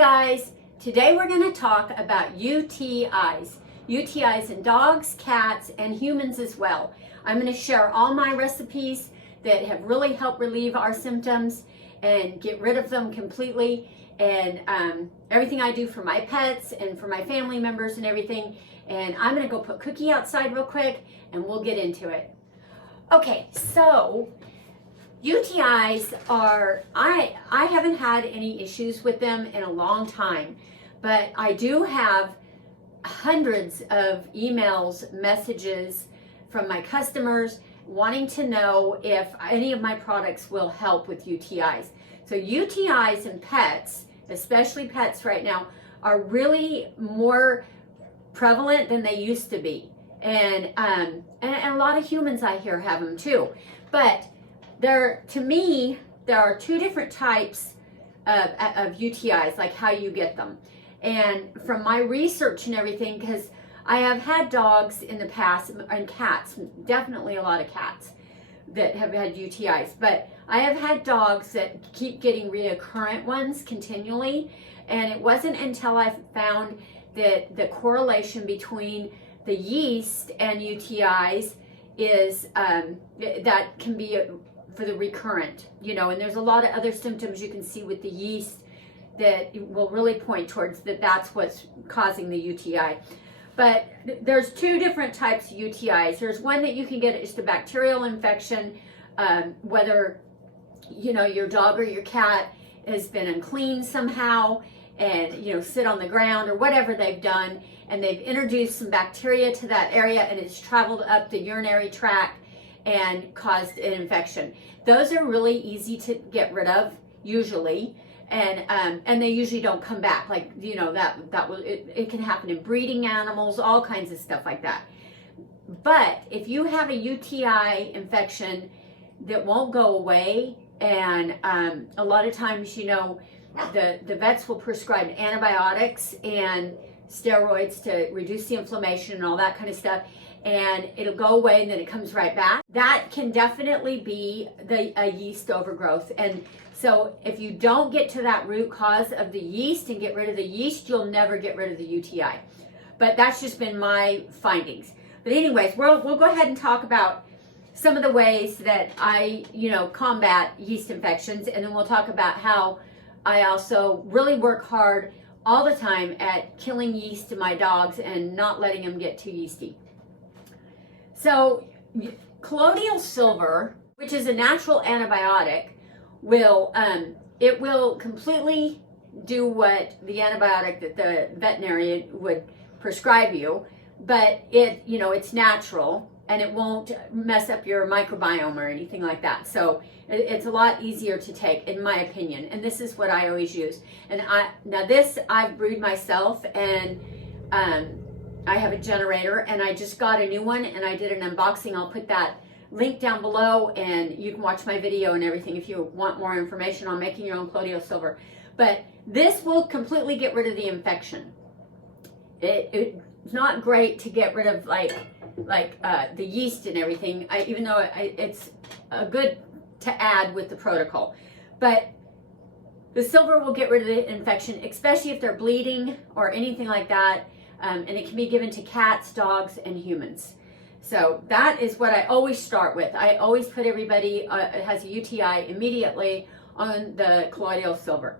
guys, today we're going to talk about UTIs. UTIs in dogs, cats, and humans as well. I'm going to share all my recipes that have really helped relieve our symptoms and get rid of them completely, and everything I do for my pets and for my family members and everything. And I'm going to go put Cookie outside real quick and we'll get into it. Okay, so UTIs are, I haven't had any issues with them in a long time, but I do have hundreds of emails, messages from my customers wanting to know if any of my products will help with UTIs. So UTIs in pets, especially pets right now, are really more prevalent than they used to be. And a lot of humans I hear have them too. But to me, there are two different types of UTIs, like how you get them. And from my research and everything, because I have had dogs in the past, and cats, definitely a lot of cats that have had UTIs, but I have had dogs that keep getting recurrent ones continually. And it wasn't until I found that the correlation between the yeast and UTIs is that can be for the recurrent, and there's a lot of other symptoms you can see with the yeast that will really point towards that's what's causing the UTI. But there's two different types of UTIs. There's one that you can get, just a bacterial infection, whether your dog or your cat has been unclean somehow and sit on the ground or whatever they've done, and they've introduced some bacteria to that area and it's traveled up the urinary tract and caused an infection. Those are really easy to get rid of usually, and they usually don't come back. Like it can happen in breeding animals, all kinds of stuff like that. But if you have a UTI infection that won't go away, and a lot of times the vets will prescribe antibiotics and steroids to reduce the inflammation and all that kind of stuff, and it'll go away and then it comes right back. That can definitely be a yeast overgrowth. And so if you don't get to that root cause of the yeast and get rid of the yeast, you'll never get rid of the UTI. But that's just been my findings. But anyways, we'll go ahead and talk about some of the ways that I combat yeast infections, and then we'll talk about how I also really work hard all the time at killing yeast in my dogs and not letting them get too yeasty. So colloidal silver, which is a natural antibiotic, will completely do what the antibiotic that the veterinarian would prescribe you, but it's natural and it won't mess up your microbiome or anything like that. So it's a lot easier to take, in my opinion, and this is what I always use. And I've brewed myself, and I have a generator, and I just got a new one, and I did an unboxing. I'll put that link down below, and you can watch my video and everything if you want more information on making your own colloidal silver. But this will completely get rid of the infection. It's not great to get rid of like the yeast and everything, even though it's good to add with the protocol. But the silver will get rid of the infection, especially if they're bleeding or anything like that. And it can be given to cats, dogs, and humans. So that is what I always start with. I always put everybody has a UTI immediately on the colloidal silver.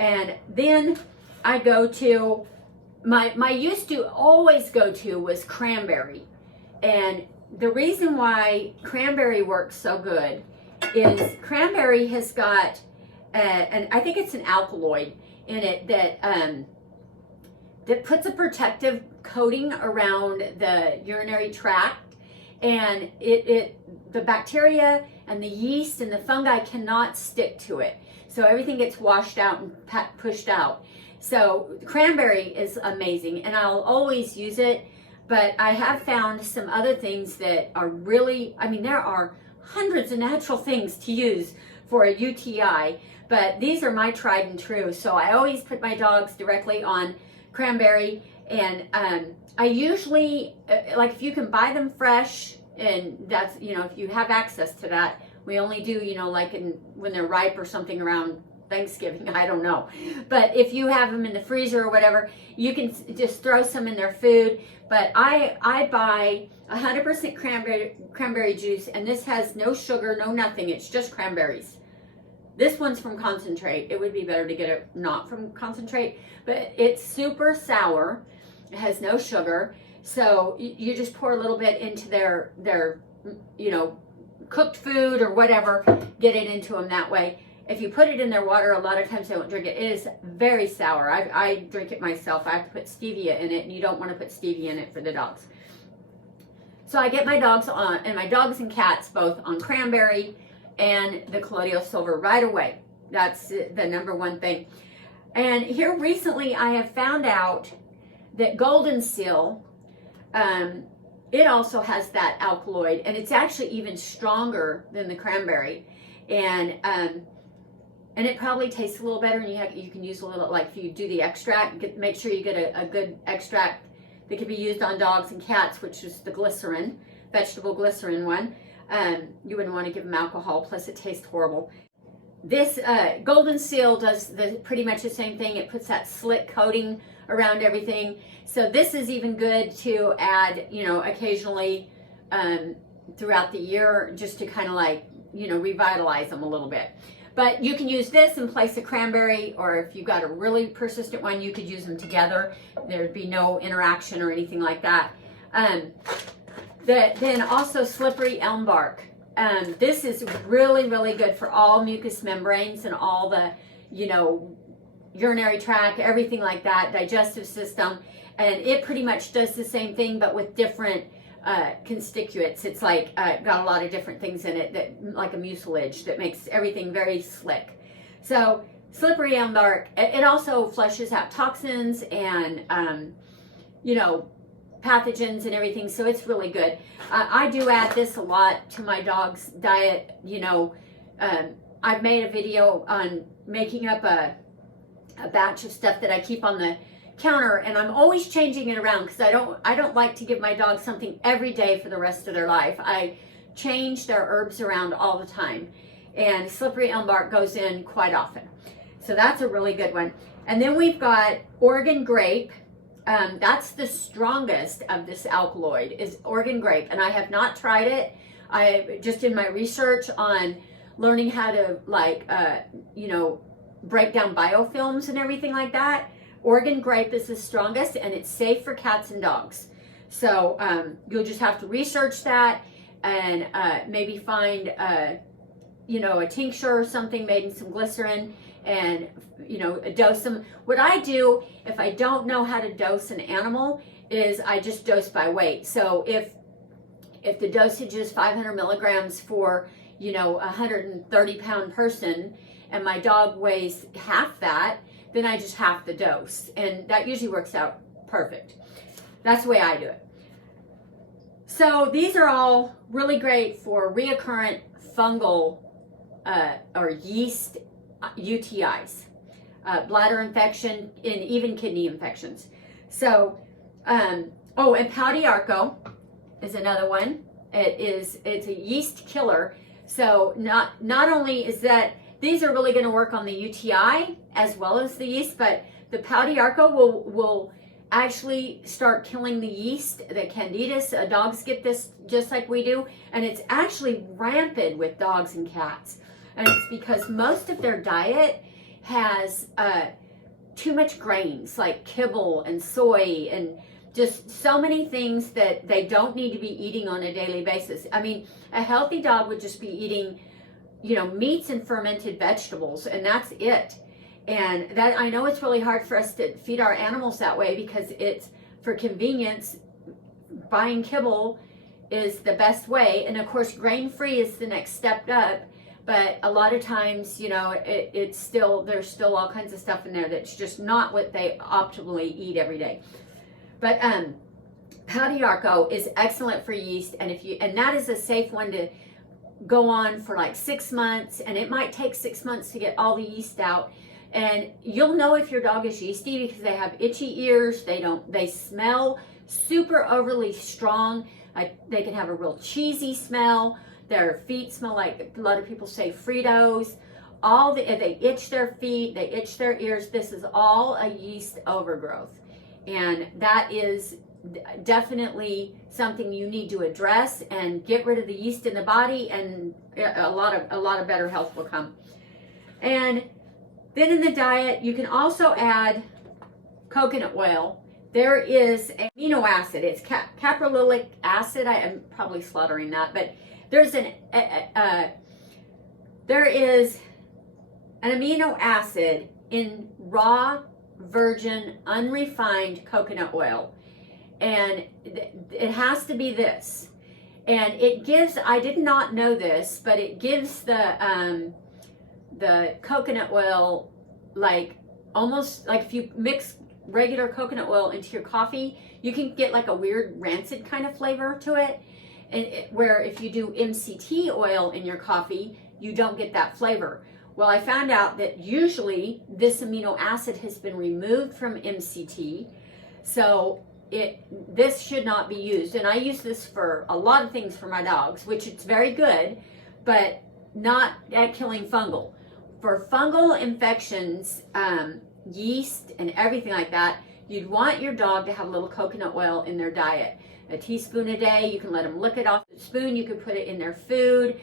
And then I go to, my used to always go to was Cranberry. And the reason why Cranberry works so good is Cranberry has got, and I think it's an alkaloid in it that puts a protective coating around the urinary tract, and the bacteria and the yeast and the fungi cannot stick to it. So everything gets washed out and pushed out. So Cranberry is amazing, and I'll always use it. But I have found some other things that are really, there are hundreds of natural things to use for a UTI, but these are my tried and true. So I always put my dogs directly on Cranberry, and I usually, like if you can buy them fresh, and that's, if you have access to that, we only do, like when they're ripe or something around Thanksgiving, I don't know. But if you have them in the freezer or whatever, you can just throw some in their food. But I buy 100% cranberry juice, and this has no sugar, no nothing. It's just cranberries. This one's from concentrate. It would be better to get it not from concentrate, but it's super sour. It has no sugar. So you just pour a little bit into their cooked food or whatever, get it into them that way. If you put it in their water, a lot of times they won't drink it. It is very sour. I drink it myself. I have to put stevia in it, and you don't want to put stevia in it for the dogs. So I get my dogs and cats both on cranberry and the Colloidal Silver right away. That's the number one thing. And here recently I have found out that Golden Seal, it also has that alkaloid, and it's actually even stronger than the cranberry. And it probably tastes a little better, and you can use a little, like if you do the extract, make sure you get a good extract that can be used on dogs and cats, which is the glycerin, vegetable glycerin one. You wouldn't want to give them alcohol, plus it tastes horrible. This Golden Seal does pretty much the same thing. It puts that slick coating around everything. So this is even good to add, occasionally throughout the year, just to kind of like, revitalize them a little bit. But you can use this in place of cranberry, or if you've got a really persistent one, you could use them together. There'd be no interaction or anything like that. Then also slippery elm bark. This is really, really good for all mucous membranes and all the, urinary tract, everything like that, digestive system. And it pretty much does the same thing, but with different constituents. It's like got a lot of different things in it, that like a mucilage that makes everything very slick. So slippery elm bark, it also flushes out toxins and pathogens and everything, so it's really good. I do add this a lot to my dog's diet. I've made a video on making up a batch of stuff that I keep on the counter, and I'm always changing it around because I don't like to give my dog something every day for the rest of their life. I change their herbs around all the time, and slippery elm bark goes in quite often. So that's a really good one. And then we've got Oregon grape. That's the strongest of this alkaloid, is Oregon grape, and I have not tried it. I just did my research on learning how to break down biofilms and everything like that. Oregon grape is the strongest, and it's safe for cats and dogs. So you'll just have to research that and maybe find a tincture or something made in some glycerin, and dose them. What I do if I don't know how to dose an animal is I just dose by weight. So if the dosage is 500 milligrams for a 130-pound person, and my dog weighs half that, then I just half the dose, and that usually works out perfect. That's the way I do it. So these are all really great for recurrent fungal or yeast UTIs, bladder infection, and even kidney infections. So, and Powderco is another one. It's a yeast killer. So not only is that these are really going to work on the UTI as well as the yeast, but the Powderco will actually start killing the yeast, the candidus. Dogs get this just like we do, and it's actually rampant with dogs and cats. And it's because most of their diet has too much grains like kibble and soy and just so many things that they don't need to be eating on a daily basis. I mean, a healthy dog would just be eating, meats and fermented vegetables, and that's it. And that, I know it's really hard for us to feed our animals that way because it's for convenience. Buying kibble is the best way, and of course grain-free is the next step up. But a lot of times, there's still all kinds of stuff in there that's just not what they optimally eat every day. But Powderco is excellent for yeast, and that is a safe one to go on for like 6 months, and it might take 6 months to get all the yeast out. And you'll know if your dog is yeasty because they have itchy ears. They smell super overly strong. They can have a real cheesy smell. Their feet smell like, a lot of people say, Fritos. they itch their feet, they itch their ears. This is all a yeast overgrowth. And that is definitely something you need to address and get rid of the yeast in the body, and a lot of better health will come. And then in the diet, you can also add coconut oil. There is an amino acid. It's caprylic acid. I am probably slaughtering that, but there is an amino acid in raw, virgin, unrefined coconut oil, and it has to be this. And it gives, I did not know this, but it gives the coconut oil, like almost like if you mix regular coconut oil into your coffee, you can get like a weird rancid kind of flavor to it. And where if you do MCT oil in your coffee, you don't get that flavor. Well, I found out that usually this amino acid has been removed from MCT, so this should not be used. And I use this for a lot of things for my dogs, which it's very good, but not at killing fungal. For fungal infections, yeast and everything like that, you'd want your dog to have a little coconut oil in their diet. A teaspoon a day. You can let them lick it off the spoon. You can put it in their food.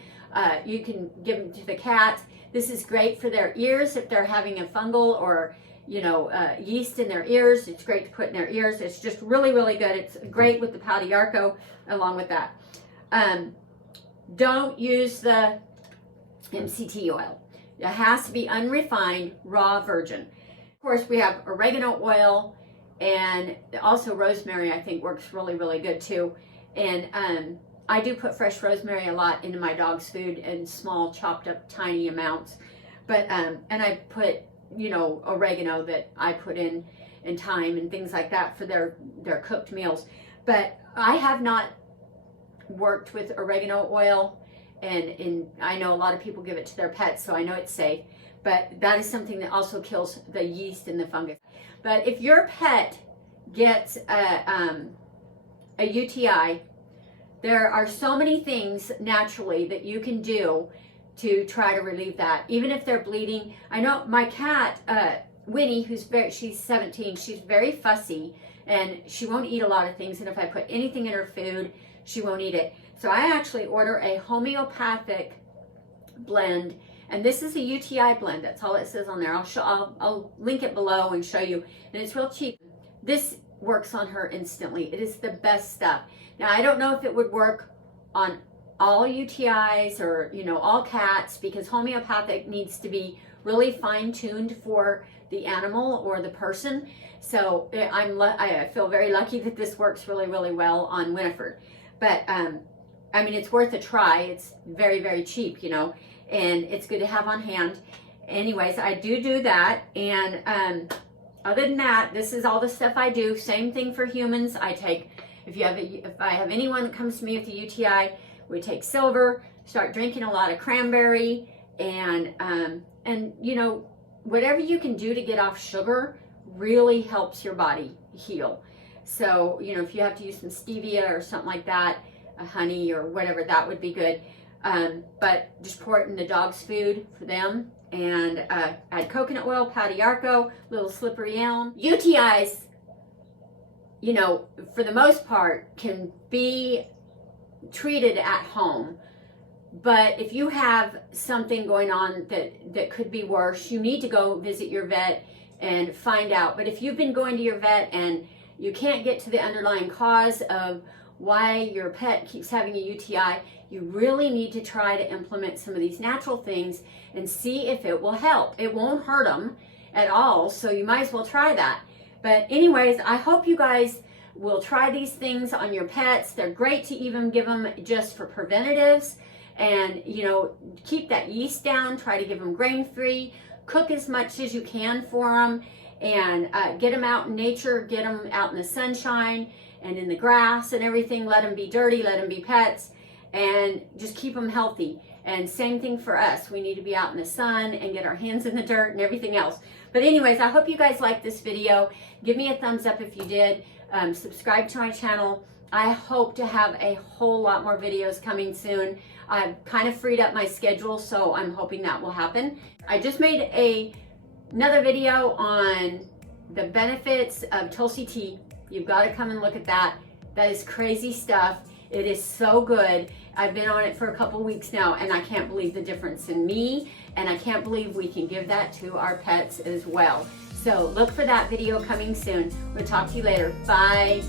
You can give them to the cats. This is great for their ears if they're having a fungal or yeast in their ears. It's great to put in their ears. It's just really, really good. It's great with the Powderco along with that. Don't use the MCT oil. It has to be unrefined, raw, virgin. Of course, we have oregano oil, and also rosemary, I think, works really, really good too. And I do put fresh rosemary a lot into my dog's food in small, chopped up, tiny amounts. But and I put, oregano that I put in, and thyme and things like that for their cooked meals. But I have not worked with oregano oil, and I know a lot of people give it to their pets, so I know it's safe. But that is something that also kills the yeast and the fungus. But if your pet gets a UTI, there are so many things naturally that you can do to try to relieve that, even if they're bleeding. I know my cat, Winnie, she's 17, she's very fussy, and she won't eat a lot of things, and if I put anything in her food, she won't eat it. So I actually order a homeopathic blend, and this is a UTI blend. That's all it says on there. I'll link it below and show you, and it's real cheap. This works on her instantly. It is the best stuff. Now, I don't know if it would work on all UTIs or, all cats, because homeopathic needs to be really fine-tuned for the animal or the person. So I feel very lucky that this works really, really well on Winifred. But, it's worth a try. It's very, very cheap, and it's good to have on hand. Anyways, I do that. And other than that, this is all the stuff I do. Same thing for humans. If I have anyone that comes to me with a UTI, we take silver, start drinking a lot of cranberry, and whatever you can do to get off sugar really helps your body heal. So, if you have to use some stevia or something like that, honey or whatever, that would be good. But just pour it in the dog's food for them, and add coconut oil, Powderco, little slippery elm. UTIs, for the most part, can be treated at home. But if you have something going on that could be worse, you need to go visit your vet and find out. But if you've been going to your vet and you can't get to the underlying cause of why your pet keeps having a UTI, you really need to try to implement some of these natural things and see if it will help. It won't hurt them at all, so you might as well try that. But anyways, I hope you guys will try these things on your pets. They're great to even give them just for preventatives, and keep that yeast down. Try to give them grain-free. Cook as much as you can for them, and get them out in nature. Get them out in the sunshine and in the grass and everything. Let them be dirty, let them be pets, and just keep them healthy. And same thing for us. We need to be out in the sun and get our hands in the dirt and everything else. But anyways, I hope you guys liked this video. Give me a thumbs up if you did. Subscribe to my channel. I hope to have a whole lot more videos coming soon. I've kind of freed up my schedule, so I'm hoping that will happen. I just made another video on the benefits of Tulsi tea. You've got to come and look at that. That is crazy stuff. It is so good. I've been on it for a couple weeks now, and I can't believe the difference in me, and I can't believe we can give that to our pets as well. So look for that video coming soon. We'll talk to you later. Bye.